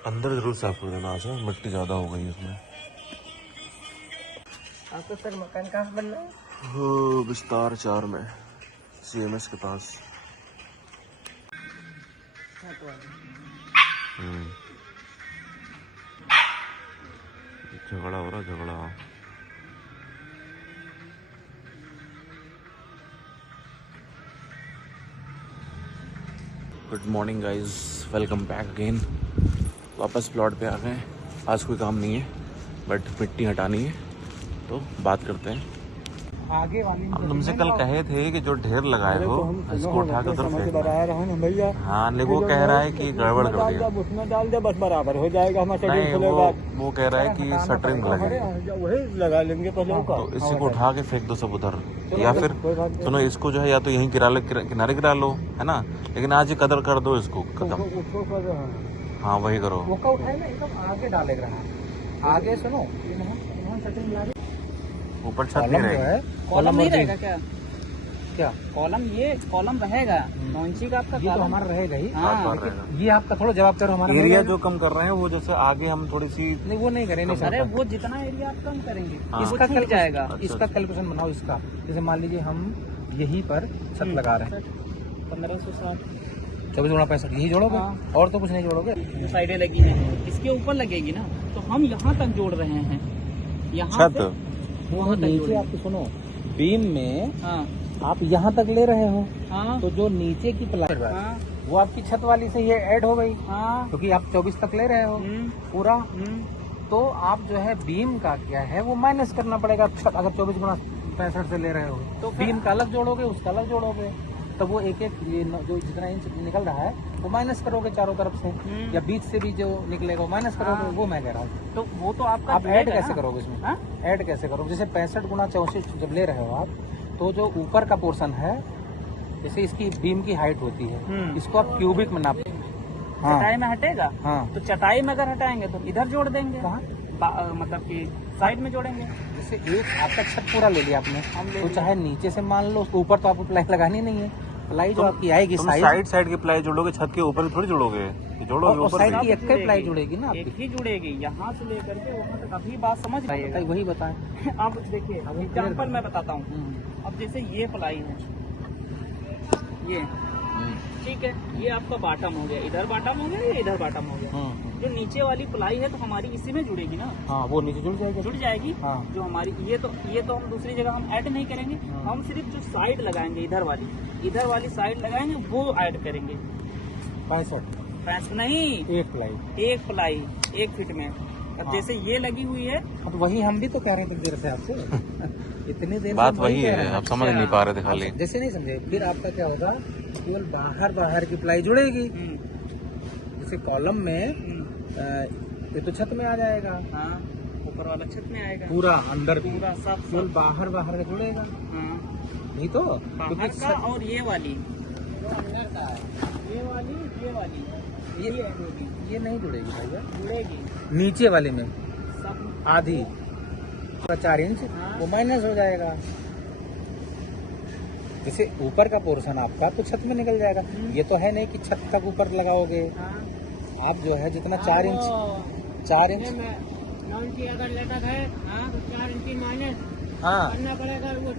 अंदर जरूर साफ कर देना आज, मिट्टी ज्यादा हो गई इसमें। आपको सर मकान कहाँ बनना है? वो विस्तार 4 में CMS के पास। झगड़ा हो रहा, झगड़ा। Good morning guys, welcome back again. वापस प्लॉट पे आ गए। आज कोई काम नहीं है बट मिट्टी हटानी है, तो बात करते हैं। आगे वाली हम तुमसे कल कहे थे कि जो ढेर लगाए हो इसको उठा कर फेंकना। भैया। हाँ, लेकिन वो कह रहा है कि गड़बड़ कर दिया। उसमें डाल दे बस बराबर हो जाएगा। नहीं, वो कह रहा है कि शटरिंग लगे, वही लगा लेंगे पहले। तो इसी को उठा के फेंक दो सब उधर, या फिर सुनो इसको जो है या तो यहीं किनारे गिरा लो, है ना। लेकिन आज ये कदर कर दो इसको खत्म। हाँ वही करो। वो का उठाए ना एकदम आगे डालेगा। आगे सुनो, ऊपर छत नहीं रहेगी। कॉलम नहीं रहेगा क्या? क्या कॉलम? ये कॉलम रहेगा। नॉनची का आपका ये तो हमारा रहेगा ही। हाँ, ये आपका थोड़ा जवाब करो। हमारा एरिया जो कम कर रहे हैं वो, जैसे आगे हम थोड़ी सी नहीं, वो नहीं करेंगे। अरे वो जितना एरिया आप कम करेंगे इसका कल जाएगा। इसका कैलकुलेशन बनाओ इसका। जैसे मान लीजिए हम यहीं पर छत लगा रहे हैं 1560 24 गुणा 65, यही जोड़ोगे और तो कुछ नहीं जोड़ोगे। साइडें लगी है, इसके ऊपर लगेगी ना, तो हम यहाँ तक जोड़ रहे हैं। यहाँ वो नीचे आपको सुनो, बीम में आप यहाँ तक ले रहे हो। तो जो नीचे की प्लाई वो आपकी छत वाली से ये ऐड हो गई, क्योंकि आप 24 तक ले रहे हो पूरा। तो आप जो है बीम का क्या है वो माइनस करना पड़ेगा। छत अगर 24 गुणा 65 से ले रहे हो तो बीम का अलग जोड़ोगे, उसका अलग जोड़ोगे, तो वो एक एक ये जो जितना इंच निकल रहा है वो माइनस करोगे चारों तरफ से, या बीच से भी जो निकलेगा वो माइनस करोगे। वो मैं कह रहा हूँ। तो वो तो आप ऐड कैसे करोगे इसमें? ऐड कैसे करोगे? जैसे 65 गुणा 64 जब ले रहे हो आप, तो जो ऊपर का पोर्शन है, जैसे इसकी बीम की हाइट होती है, इसको आप क्यूबिक में नापते। चटाई में हटेगा। तो चटाई में अगर हटाएंगे तो इधर जोड़ देंगे। मतलब कि साइड में जोड़ेंगे। जैसे एक आपका छत पूरा ले लिया आपने, तो चाहे नीचे से मान लो, ऊपर तो आपको प्लाई लगानी नहीं है। प्लाई जो आपकी आएगी साइड की प्लाई जोड़ोगे, छत के ऊपर थोड़ी जोड़ोगे। जोड़ोगे ऊपर साइड की एक ही प्लाई जुड़ेगी ना, एक ही जुड़ेगी यहाँ से लेकर के वहाँ तक। अभी बात समझ रही वही बताएं आप। देखिए एग्जाम्पल मैं बताता हूँ। अब जैसे ये प्लाई है, ये ठीक है, ये आपका बॉटम हो गया, इधर बॉटम हो गया, या इधर बॉटम हो गया। जो नीचे वाली प्लाई है तो हमारी इसी में जुड़ेगी ना। हाँ, वो नीचे जुड़ जाएगी। जो हमारी ये तो हम दूसरी जगह हम ऐड नहीं करेंगे। हम सिर्फ जो साइड लगाएंगे, इधर वाली साइड लगाएंगे, वो ऐड करेंगे। 65 नहीं, एक प्लाई 1 फीट में। अब जैसे ये लगी हुई है, अब वही हम भी तो कह रहे थे देर से आपसे। इतनी देर बात वही है, आप समझ नहीं पा रहे थे खाली। जैसे नहीं समझे, फिर आपका क्या होगा, केवल बाहर की प्लाई जुड़ेगी। जैसे कॉलम में ये तो छत में आ जाएगा। ऊपर वाला छत में आएगा, पूरा अंदर पूरा सब केवल बाहर का जुड़ेगा। नहीं तो बाहर का। और ये वाली अंदर का है, ये वाली ये नहीं जुड़ेगी भैया। जुड़ेगी नीचे वाले में सब आधी 4 इंच वो माइनस हो जाएगा। जैसे ऊपर का पोर्शन आपका तो छत में निकल जाएगा। ये तो है नहीं कि छत तक ऊपर लगाओगे। आप जो है जितना 4 इंच अगर लटक है तो 4 इंच माइनस करना पड़ेगा। वो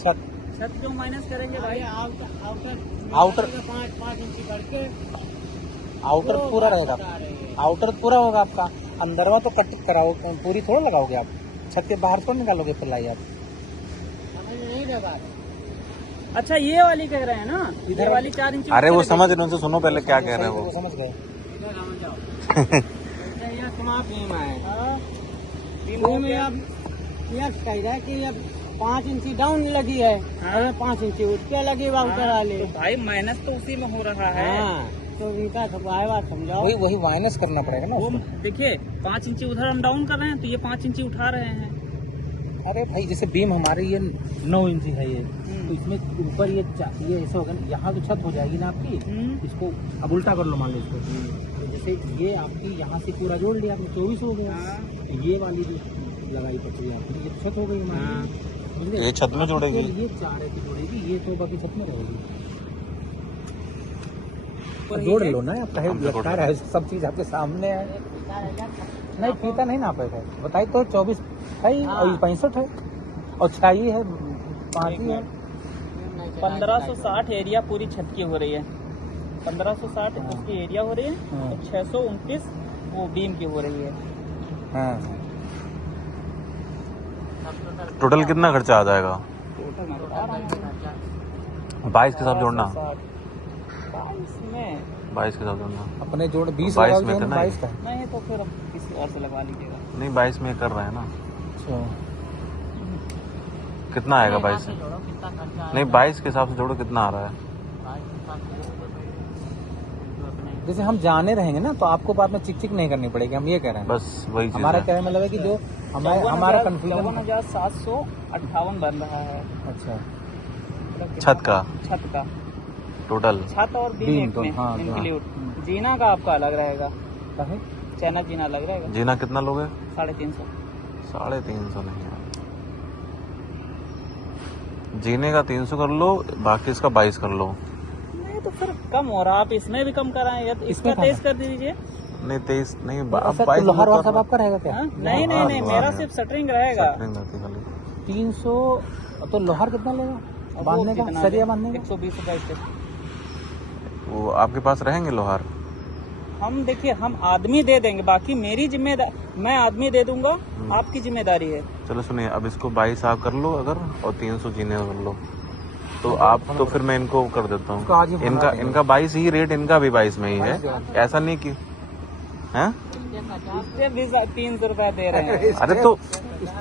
छत जो माइनस करेंगे भाई, आउटर 5 इंच करके आउटर पूरा रहेगा। आउटर पूरा होगा आपका, अंदरवा तो कट कराओ, पूरी थोड़ा लगाओगे आप। छत के बाहर तो निकालोगे प्लाई आप। नहीं लगा। अच्छा, ये वाली कह रहे हैं ना, इधर वाली 4 इंच। अरे वो समझ रहे, उनसे सुनो पहले क्या कह रहे हैं वो। समझ गए। कह रहा है कि अब 5 इंची डाउन लगी है, 5 इंची उस पे लगी वाले। तो भाई माइनस तो उसी में हो रहा है। तो इनका बात समझाओ। वही माइनस करना पड़ेगा ना। वो देखिए 5 इंची उधर हम डाउन कर रहे हैं, तो ये 5 इंची उठा रहे हैं। अरे भाई, जैसे बीम हमारी ये 9 इंची है ये, तो इसमें ऊपर ये ऐसा होगा, यहाँ तो छत हो जाएगी ना आपकी। इसको अब उल्टा कर लो, मान लो इसको। तो जैसे ये आपकी यहाँ से पूरा जोड़ लिया आपने, 24 हो गया। ये वाली जो लगाई पड़ी आपने, ये छत हो गई। ये छत में जोड़ेगी, ये 4 की जोड़ेगी, ये तो बाकी छत में रहेगी। ऊपर जोड़ लो ना, आप कहे हमसे लगता है सब चीज आपके सामने है। नहीं फीता नहीं ना पे है, बताइए तो 24 है और 65 है और 6 है 5 ही है। 1560 एरिया पूरी छत की हो रही है, 1560 हाँ। उसकी एरिया हो रही है, हाँ। और 629 वो बीम की हो रही है। हाँ टोटल कितना खर्चा आ जाएगा? टोटल मैं बता रहा हूँ 22 के साथ जोड़ना, 22 में 22 के साथ जोड़ना। अपने जोड़ 20 22 लगाओ में जी, करना 22 है। का है। नहीं तो फिर अब किसी और से लगवा लीजिएगा। नहीं 22 में कर रहे हैं ना, अच्छा कितना आएगा 22 से? नहीं 22 के हिसाब से जोड़ो कितना आ रहा है? जैसे हम जाने रहेंगे ना तो आपको बाद में चिक चिक नहीं करनी पड़ेगी, हम ये कह रहे हैं। बस वही चीज हमारा है। क्या है मतलब है कि जो हमारा कंफ्यूजन। 54,758 बन रहा है। अच्छा मतलब कितना? छत का छत का, टोटल छत और बीम बीम एक तो, में हाँ, इंक्लूड। जीना का आपका अलग रहेगा, काहे? चैना जीना अलग रहेगा। जीना कितना लोगे? 350। 350 नहीं है, जीने का 300 कर लो, बाकी इसका 22 कर लो। नहीं तो फिर कम हो रहा, आप इसमें भी कम कराएं या तो इसका इसमें 23 कर दीजिए। नहीं 23 नहीं, अच्छा, तो 22 लोहार वाला सब आपका रहेगा क्या? हाँ? नहीं नहीं नहीं, लोहार मेरा है। सिर्फ शटरिंग रहेगा। 300 तो लोहार कितना लेगा और वो बांधने का, कितना सरिया है? बांधने का? 120 रुपए स्टेप। वो आपके पास रहेंगे लोहार? हम देखिए, हम आदमी दे देंगे, बाकी मेरी जिम्मेदारी, मैं आदमी दे दूंगा, आपकी जिम्मेदारी है। चलो सुनिए, अब इसको 22 आप कर लो अगर, और 300 जीने कर लो तो आप, तो फिर मैं इनको कर देता इसको आज ही हूँ। बना इनका देंगे। इनका 22 ही रेट, इनका भी 22 में ही है, ऐसा नहीं कि हैं? इससे भी 300 रुपया दे रहे हैं। अरे तो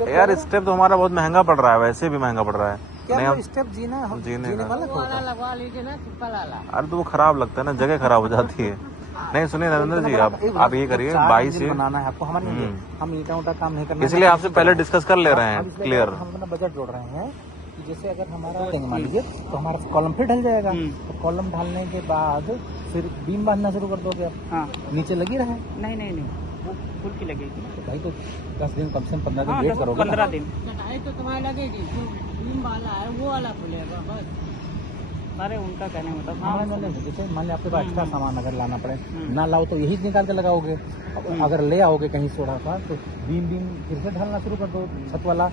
यार स्टेप तो हमारा बहुत महंगा पड़ रहा है, वैसे भी महंगा पड़ रहा है। क्या नहीं वो हम स्टेप जीना जीने का। वाला होता है? लगवा लीजिए ना, ट्रिपल वाला। अरे तो वो खराब लगता है ना, जगह खराब हो जाती है। नहीं सुनिए नरेंद्र जी, आप ये करिए 22 मंजिल बनाना है आपको, हमारे लिए हम ईटा उटा काम नहीं करना है। इसलिए आपसे पहले डिस्कस कर ले रहे अब हैं, इसलिए क्लियर। हम अपना बजट जोड़ रहे हैं कि जैसे अगर हमारा मान लीजिए तो हमारा कॉलम फिर ढल जाएगा, तो कॉलम ढालने के बाद फिर बीम बांधना शुरू कर दोगे आप, हाँ। नीचे लगी रहे। नहीं नहीं नहीं, वो फुल की लगेगी। तो भाई तो 10 दिन कम से कम 15 दिन हाँ, वेट करोगे ना। 15 दिन। तो तुम्हारी लगेगी, जो बीम वाला है वो वाला खुलेगा बस। अरे उनका कहने मतलब हाँ, हाँ, मैंने जैसे मान लिया आपके पास एक्स्ट्रा सामान अगर लाना पड़े, हम्म। ना लाओ तो यही निकाल के लगाओगे। अब अगर ले आओगे कहीं से थोड़ा सा तो बीम फिर से ढालना शुरू कर दो, छत वाला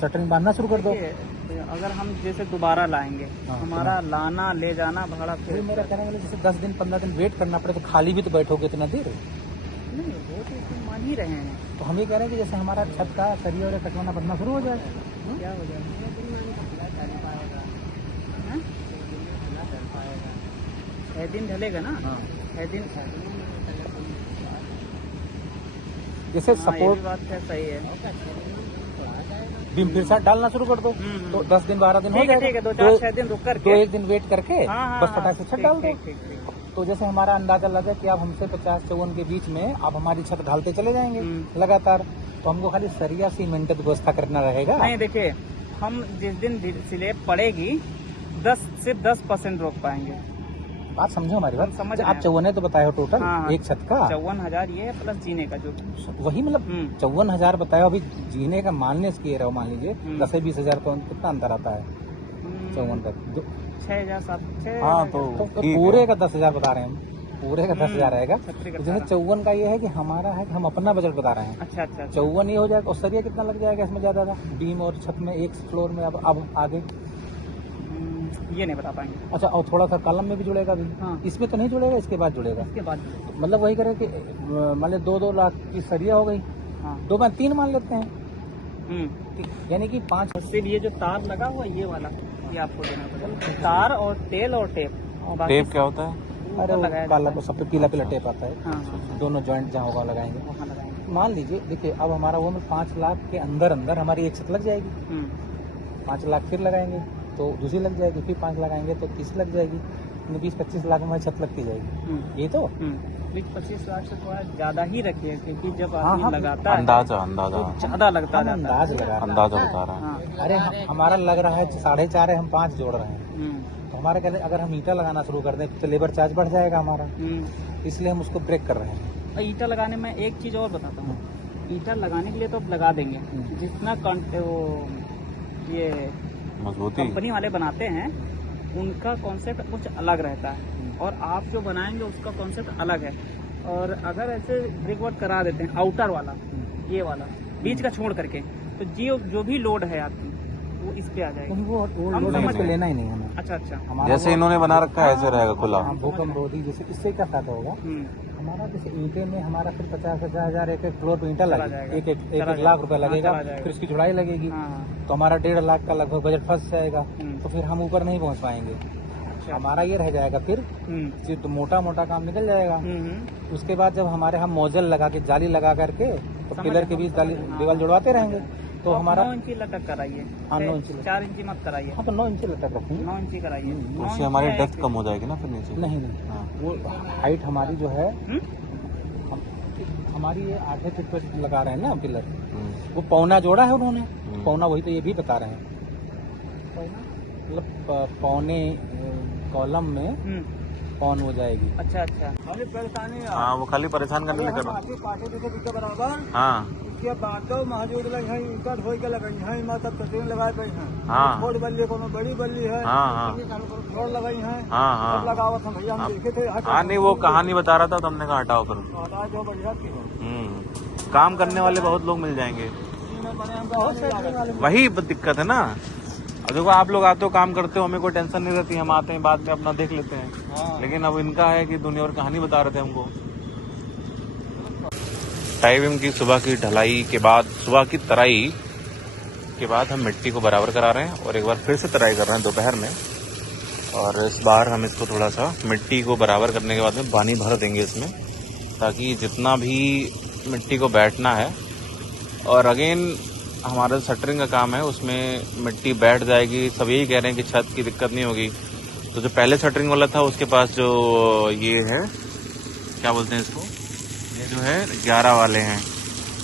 शटरिंग बांधना शुरू कर दो। देखिए, अगर हम जैसे दोबारा लाएंगे, हाँ, हमारा लाना ले जाना भाड़ा फिर फिर मेरा कहने वाला जैसे 10 दिन 15 दिन वेट करना पड़े तो खाली भी तो बैठोगे इतना देर। नहीं, वो तो इसमें मान ही रहे हैं। तो हम ये कह रहे हैं कि जैसे हमारा छत का सरिया और कटवाना बनना शुरू हो जाए। क्या हो जाएगा? 6 दिन ढलेगा ना, हाँ। 6 दिन। जैसे हाँ, ये सपोर्ट भी बात है, सही है। बीम फिर से डालना शुरू कर दो, तो 10 दिन 12 दिन हो ठीक है, जाएगा। ठीक है, 2-4-6 दिन रुक तो करके। 1 दिन वेट करके हाँ, बस हाँ, फटाक से छत ठीक, डाल दो। ठीक, ठीक, ठीक। तो जैसे हमारा अंदाजा लगा कि आप हमसे 50-54 के बीच में आप हमारी छत ढालते चले जाएंगे लगातार, तो हमको खाली सरिया सीमेंटेड व्यवस्था करना रहेगा। नहीं देखिए, हम जिस दिन स्लेब पड़ेगी 10 से 10% रोक पाएंगे। बात समझो हमारी बात, समझ आप रहे हैं। 54 तो बताए हो टोटल हाँ, एक छत का। 54,000 ये है प्लस जीने का जो। वही मतलब 54,000 बताया, अभी जीने का मानने से किए रहो, मान लीजिए 10 से 20,000 तो कितना अंतर आता है 54 तक। 6,000 7,000। हाँ तो तो ठीक पूरे है। का 10,000 बता रहे हैं हम, पूरे का 10,000 आएगा। छतरी का तो जैसे 54 का ये है कि हमारा है कि हम अपना बजट बता रहे हैं। अच्छा अच्छा। 54 ये हो जाएगा। और सरिया कितना लग जाएगा इसमें ज्यादा बीम और छत में एक फ्लोर में? अब आगे ये नहीं बता पाएंगे। अच्छा, और थोड़ा सा कॉलम में भी जुड़ेगा भी? हाँ। इसमें तो नहीं जुड़ेगा, इसके बाद जुड़ेगा। इसके बाद तो मतलब वही करें कि मान ली 2-2 लाख की सरिया हो गई, हाँ 2 में 3 मान लेते हैं, यानी कि 5। सिर्फ ये जो तार लगा हुआ ये वाला, ये आपको देना पड़ेगा। तार और तेल और टेप। बाकी टेप क्या होता है? अरे वो लगाया काला जाता को सब पे पीला पीला टेप आता है, हाँ, दोनों जॉइंट जहाँ होगा लगाएंगे। वहाँ लगाएंगे। मान लीजिए देखिए, अब हमारा वो में 5 लाख के अंदर अंदर हमारी एक छत लग जाएगी, 5 लाख फिर लगाएंगे तो दूसरी लग जाएगी, फिर 5 लगाएंगे तो तीसरी लग जाएगी, 20-25 लाख में हमारी छत लगती जाएगी। ये तो 20-25 लाख से थोड़ा ज्यादा ही रखिए, क्योंकि जब हाँ, आदमी हाँ, लगाता है अंदाजा तो ज्यादा लगता हम जाता है। अंदाज लगा रहे हैं। अंदाजा बता रहा है। हाँ। अरे हमारा लग रहा है 4.5 है, हम 5 जोड़ रहे हैं, हम्म, तो हमारा कहते अगर हम ईटा लगाना शुरू कर दें तो लेबर चार्ज बढ़ जाएगा हमारा, इसलिए हम उसको ब्रेक कर रहे हैं। और ईटा लगाने में एक चीज और बताता हूँ, ईटा लगाने के लिए तो आप लगा देंगे, जितना ये मजबूती कंपनी वाले बनाते हैं उनका कॉन्सेप्ट कुछ अलग रहता है और आप जो बनाएंगे उसका कॉन्सेप्ट अलग है। और अगर ऐसे ब्रिक वर्क करा देते हैं आउटर वाला, ये वाला बीच का छोड़ करके, तो जो भी लोड है आपकी वो इस पे आ जाएगी। वो हम लोड समझ इसको गए। लेना ही नहीं हमें। अच्छा अच्छा। हमारा जैसे वो- इन्होंने बना रखा है ऐसे रहेगा खुला। हाँ, भूकंप रोधी। जैसे इससे क्या फायदा होगा हमारा, जैसे ईंटे में हमारा फिर 50,000 एक फ्लोर पे ईंटा चला लगेगा, जाएगा। एक चला लाख रुपए जाएगा। लगेगा, हाँ, चला जाएगा। फिर इसकी जुड़ाई लगेगी, हाँ। तो हमारा 1.5 लाख का लगभग बजट फंस जाएगा। हम्म। तो फिर हम ऊपर नहीं पहुंच पाएंगे। हमारा ये रह जाएगा फिर तो मोटा मोटा काम निकल जाएगा। उसके बाद जब हमारे हम मोजल लगा के जाली लगा करके तो समझ पिलर गए, के बीच समझ गए, हाँ। दीवार जुड़वाते रहेंगे तो हमारा 9 इंची लटक कराइए। हाँ, 9 इंची। 4 इंची मत कराइए। हाँ तो 9 इंच तक रखेंगे। 9 इंची कराइए। तो 9 उससे इंची हमारी है डेप्थ एक- कम हो जाएगी ना फिर नीचे। नहीं नहीं, हाँ। वो हाइट हमारी जो है हम्म? हमारी ये 8 फीट पर लगा रहे हैं ना पिलर, हम्म, वो पौना जोड़ा है उन्होंने। पौना वही तो ये भी बता रहे हैं, मतलब पौने कॉलम में पौन हो जाएगी। अच्छा अच्छा। हाँ वो खाली परेशान करने लगा। बराबर हाँ इसके बाद महजूद लगे इनका ढोई के लगे हैं, मतलब कटिंग लगाए गई हैं। हाँ छोट बल्ली कोनो बड़ी बल्ली है, हाँ हाँ फ्लोर लगाई हैं। हाँ हाँ लगावत हम भैया हम देखे थे। हाँ नहीं वो कहानी बता रहा था तो हमने कहा हटाओ फिर। जो बढ़िया की है। काम करने वाले बहुत लोग मिल जाएंगे, बहुत सेटिंग वाले। वही दिक्कत है ना। अब देखो आप लोग आते हो काम करते हो, हमें कोई टेंशन नहीं रहती, हम आते हैं बाद में अपना देख लेते हैं। लेकिन अब इनका है कि दुनिया और कहानी बता रहे थे हमको। टाइम की सुबह की ढलाई के बाद, सुबह की तराई के बाद हम मिट्टी को बराबर करा रहे हैं और एक बार फिर से तराई कर रहे हैं दोपहर में। और इस बार हम इसको थोड़ा सा मिट्टी को बराबर करने के बाद में पानी भर देंगे इसमें, ताकि जितना भी मिट्टी को बैठना है, और अगेन हमारा शटरिंग का काम है उसमें मिट्टी बैठ जाएगी। सब यही कह रहे हैं कि छत की दिक्कत नहीं होगी। तो जो पहले शटरिंग वाला था उसके पास जो ये है, क्या बोलते हैं इसको, ये जो है 11 वाले हैं,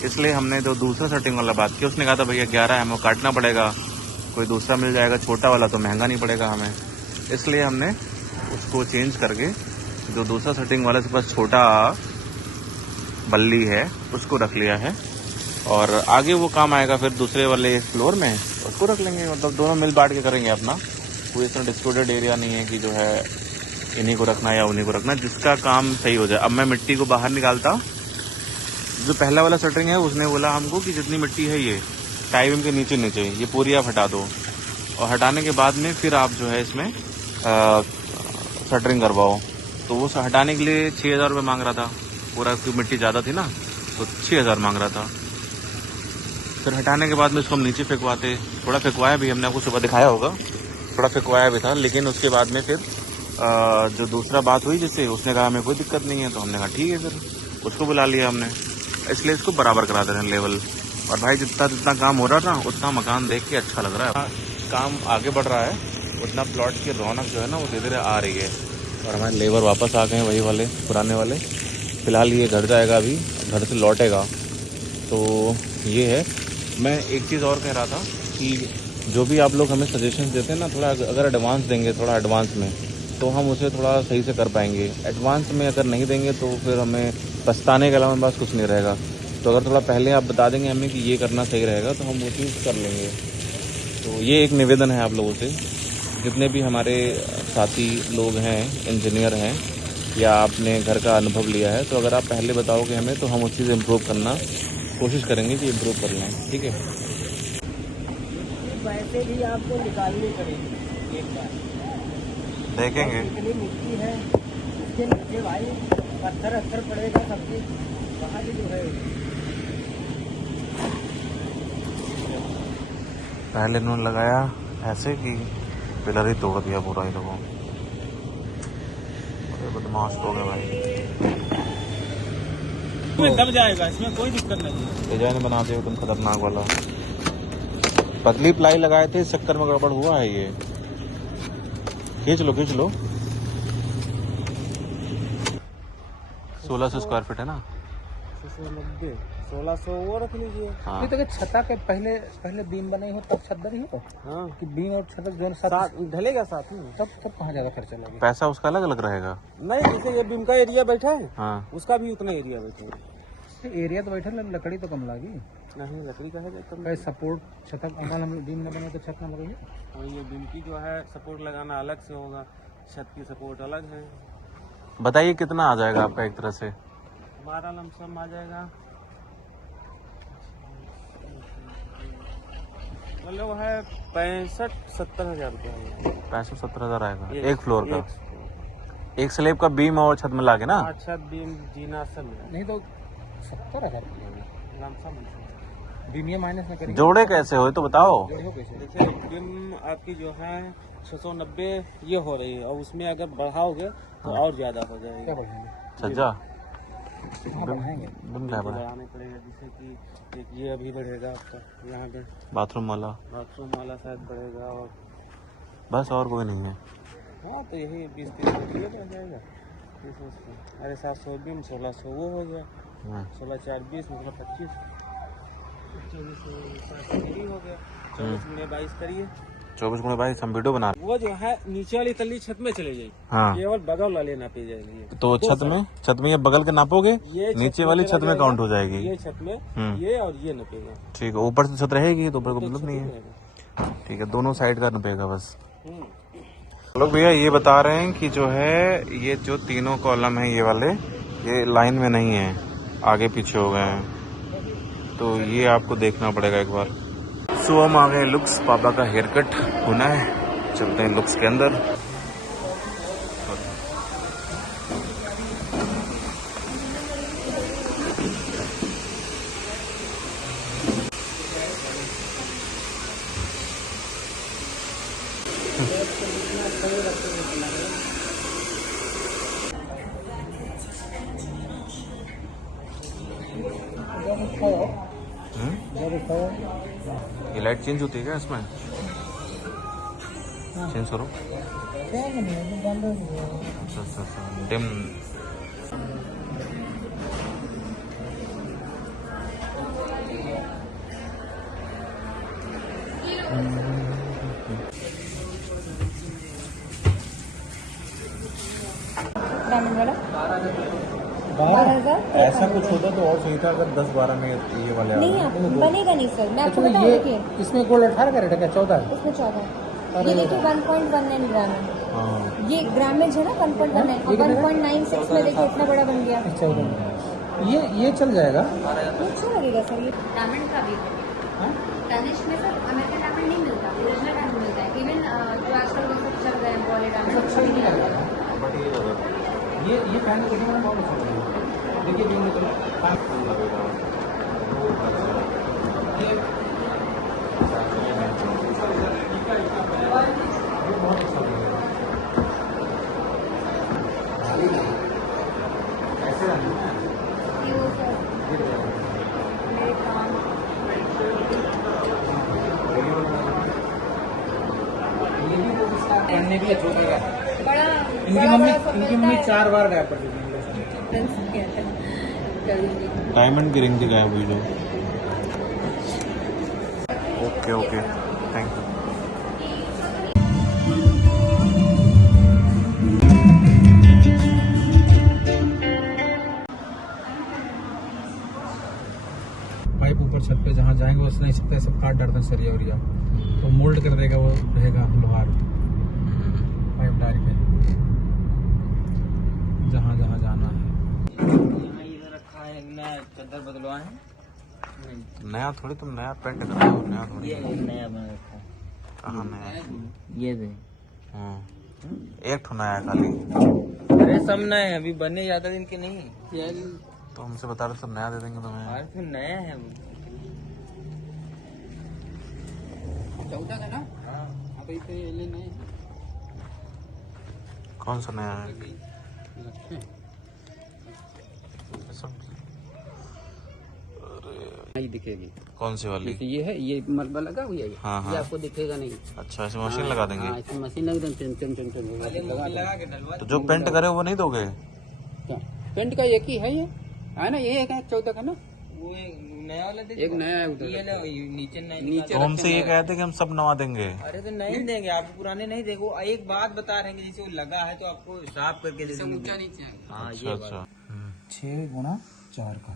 इसलिए हमने जो दूसरा शटरिंग वाला बात की, उसने कहा था भैया 11 हमें काटना पड़ेगा, कोई दूसरा मिल जाएगा छोटा वाला तो महंगा नहीं पड़ेगा हमें, इसलिए हमने उसको चेंज करके जो दूसरा शटरिंग वाले के पास छोटा बल्ली है उसको रख लिया है। और आगे वो काम आएगा फिर दूसरे वाले फ्लोर में, उसको रख लेंगे। मतलब दोनों मिल बांट के करेंगे अपना, कोई इतना डिस्प्यूटेड एरिया नहीं है कि जो है इन्हीं को रखना या उन्हीं को रखना, जिसका काम सही हो जाए। अब मैं मिट्टी को बाहर निकालता, जो पहला वाला शटरिंग है उसने बोला हमको कि जितनी मिट्टी है ये टाइम के नीचे नीचे ये पूरी आप हटा दो, और हटाने के बाद में फिर आप जो है इसमें शटरिंग करवाओ। तो वो हटाने के लिए 6,000 रुपये मांग रहा था, पूरा की मिट्टी ज़्यादा थी ना तो 6,000 मांग रहा था। फिर हटाने के बाद में इसको हम नीचे फेंकवाते, थोड़ा फेंकवाया भी, हमने आपको सुबह दिखाया होगा, थोड़ा फेंकवाया भी था। लेकिन उसके बाद में फिर जो दूसरा बात हुई जिससे, उसने कहा हमें कोई दिक्कत नहीं है, तो हमने कहा ठीक है, फिर उसको बुला लिया हमने। इसलिए इसको बराबर करा दे रहे हैं लेवल। और भाई जितना जितना काम हो रहा था उतना मकान देख के अच्छा लग रहा है, काम आगे बढ़ रहा है, उतना प्लॉट की रौनक जो है ना वो धीरे धीरे आ रही है। और हमारे लेबर वापस आ गए हैं, वही वाले पुराने वाले। फिलहाल ये घर जाएगा, अभी घर से लौटेगा। तो ये है। मैं एक चीज़ और कह रहा था कि जो भी आप लोग हमें सजेशंस देते हैं ना, थोड़ा अगर एडवांस देंगे, थोड़ा एडवांस में, तो हम उसे थोड़ा सही से कर पाएंगे। एडवांस में अगर नहीं देंगे तो फिर हमें पछताने के अलावा हमारे पास कुछ नहीं रहेगा। तो अगर थोड़ा पहले आप बता देंगे हमें कि ये करना सही रहेगा तो हम वो चीज़ कर लेंगे। तो ये एक निवेदन है आप लोगों से, जितने भी हमारे साथी लोग हैं, इंजीनियर हैं, या आपने घर का अनुभव लिया है, तो अगर आप पहले बताओगे हमें तो हम उस चीज़ इम्प्रूव करना कोशिश करेंगे कि इम्प्रूव कर लें। ठीक है, वैसे भी आपको निकालनी पड़ेगी एक बार, देखेंगे। इतनी मिट्टी है इसके नीचे भाई पत्थर अत्थर पड़ेगा सब कुछ वहाँ भी जो है। पहले इन्होंने लगाया ऐसे कि पिलर ही तोड़ दिया पूरा, ही लोगों बदमाश हो गए भाई। इसमें दब जाएगा, इसमें कोई दिक्कत नहीं है। डिजाइन बना दिया तुम खतरनाक वाला। पतली प्लाई लगाए थे, इस चक्कर में गड़बड़ हुआ है। ये खींच लो 1600 स्क्वायर फीट है ना। 1600 वो रख लीजिए। हाँ नहीं तो कि छता के पहले बीम बने हो तब छत ही हो, हाँ कि बीम और छत दोनों साथ ढलेगा साथ में। तब कहाँ ज्यादा खर्चा लगेगा। पैसा उसका अलग अलग रहेगा। नहीं जैसे ये बीम का एरिया बैठा है, हाँ उसका भी उतना एरिया बैठा है। एरिया तो बैठे, लकड़ी तो कम लगी। नहीं लकड़ी का है तो सपोर्ट छत बीम न बने तो छत न लगेगी। और ये बीम की जो है सपोर्ट लगाना अलग से होगा, छत की सपोर्ट अलग है। बताइए कितना आ जाएगा आपका एक तरह से? हमारा लमसम आ जाएगा मतलब वो है 65-70 हज़ार रुपया। 65-70 हज़ार आएगा एक फ्लोर का? एक स्लेब का बीम और छत मिला के ना? छत बीम जीना सब नहीं तो 70,000 लमसम। बीम ये माइनस न करेंगे। जोड़े कैसे हो तो बताओ। जैसे बीम आपकी जो है 690 ये हो रही है और उसमें अगर बढ़ाओगे तो और ज्यादा हो जाएगी। क्या बढ़ाएंगे? सज्जा बढ़ाएंगे बीम क्या बढ़ा? बढ़ाने पड़ेगा, जैसे कि एक ये अभी बढ़ेगा आपका यहाँ पे बाथरूम वाला शायद बढ़ेगा और बस और कोई नहीं है। हाँ तो यही 20-30 रुपये हो जाएगा। अरे 700 बीम 1600 वो हो गया, 16×4=20 मतलब 25, 24 हो गया, 24×22 करिए। 24×22 हम वीडियो बना रहे वो जो है नीचे वाली तल्ली छत में चले जाएगी। हाँ। केवल बगल वाले नापी जाएगी। तो छत में ये बगल के नापोगे, नीचे वाली छत में काउंट हो जाएगी। ये छत में ये और ये नपेगा। ठीक है, ऊपर से छत रहेगी तो ऊपर को मतलब नहीं है। ठीक है, दोनों साइड का नपेगा बस। लोग भैया ये बता रहे हैं कि जो है ये जो तीनों कॉलम है ये वाले ये लाइन में नहीं है, आगे पीछे हो गए हैं, तो ये आपको देखना पड़ेगा एक बार। सो हम आ गए लुक्स, पापा का हेयर कट होना है, चलते हैं लुक्स के अंदर। ये लाइट चेंज होती है क्या इसमें? चेंज करो। अच्छा डिम। डायमंड वाला 12,000। ऐसा कुछ होता तो और सही था अगर 10-12 में ये वाले नहीं आप बनेगा नहीं सर, मैं आपको तो बताऊं। ये देखिए इसमें गोल्ड 18 कैरेट है क्या 14 है? इसमें 14 ये देखिए 1.19 ग्राम है। हाँ ये ग्रामेज है ना 1.19 और 1.96 में देखिए इतना बड़ा बन गया। अच्छा ये चल जाएगा। अच्छा लगेगा सर। ये डायमंड का भी तनिष में सर अमेरिकन डायमंड नहीं मिलता, ओरिजिनल डायमंड मिलता है। इवन जो आजकल वो सब चल रहे हैं बॉले डायमंड अच्छा नहीं आता। ये पहन के देखना बहुत अच्छा लगेगा। देखिए जो बहुत अच्छा लगेगा। ऐसे ये वो सर मेरे काम ये भी तो इसका पहनने के लिए छोटेगा। बड़ा इनकी मम्मी 4 बार गायब कर दी। डायमंड की रिंग थी गायब हुई जो। Okay thank you. पाइप ऊपर छत पे जहाँ जाएंगे उस नहीं सकते, सब काट डालते हैं सरिया वरिया, तो मोल्ड कर देगा, वो रहेगा लोहार पाइप डाल के जहाँ जहाँ जाना है। इधर रखा है नया चादर बदलवा है। नया थोड़ी, तुम नया पेंट कर रहे हो, नया थोड़ी। ये नया बना रखा है। कहाँ नया है? ये दे। हाँ एक ठो नया है खाली। अरे सब नए हैं, अभी बने ज्यादा दिन के नहीं। तो हमसे बता रहे सब नया दे देंगे तुम्हें। अरे फिर नया है वो। 14 का ना? हाँ भाई तो ये लेना है। कौन सा नया है? सब नहीं दिखेगी। कौन सी वाली? जैसे ये है, ये मलबा लगा हुआ है, हाँ, ये आपको दिखेगा नहीं। अच्छा इसमें मशीन लगा देंगे। हाँ, इसमें मशीन लगा देंगे, लगा देंगे। तो जो पेंट करे वो नहीं दोगे? क्या? पेंट का एक ही है ये, है ना, ये एक है 14 का ना, वो नया वाला दे। एक नया है उधर। ये नीचे नया नीचे तो हमसे ये कहते कि हम सब नवा देंगे। अरे तो नहीं देंगे, आप पुराने नहीं देंगे। वो एक बात बता रहे हैं, जैसे वो लगा है तो आपको साफ करके दे देंगे। ऊंचा नीचे है। हाँ अच्छा ये अच्छा। 6x4 का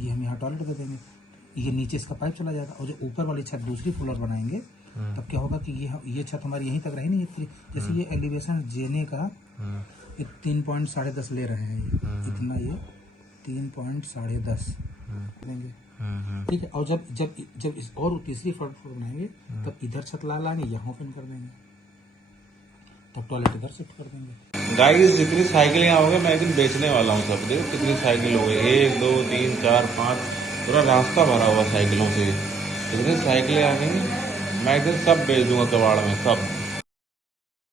ये हम यहाँ टॉयलेट दे देंगे, ये नीचे इसका पाइप चला जाएगा, और जो ऊपर वाली छत दूसरी फ्लोर बनाएंगे तब क्या होगा कि ये छत हमारी यहीं तक रही नहीं। जैसे ये एलिवेशन जेने का 3.10 ले रहे हैं, ये इतना, ये 3.10 लेंगे, ठीक है। और जब इस और तीसरी फ्लोर बनाएंगे तब इधर छत लाएंगे, यहाँ ओपन कर देंगे, तब टॉयलेट इधर शिफ्ट कर देंगे। गाइस जितनी साइकिलें आओगे मैं एक दिन बेचने वाला हूँ सब। देखो कितनी साइकिल हो गई, 1 2 3 4 5, पूरा रास्ता भरा हुआ साइकिलों से। इतनी साइकिलें आ गई, मैं एक दिन सब बेच दूंगा कबाड़ में सब।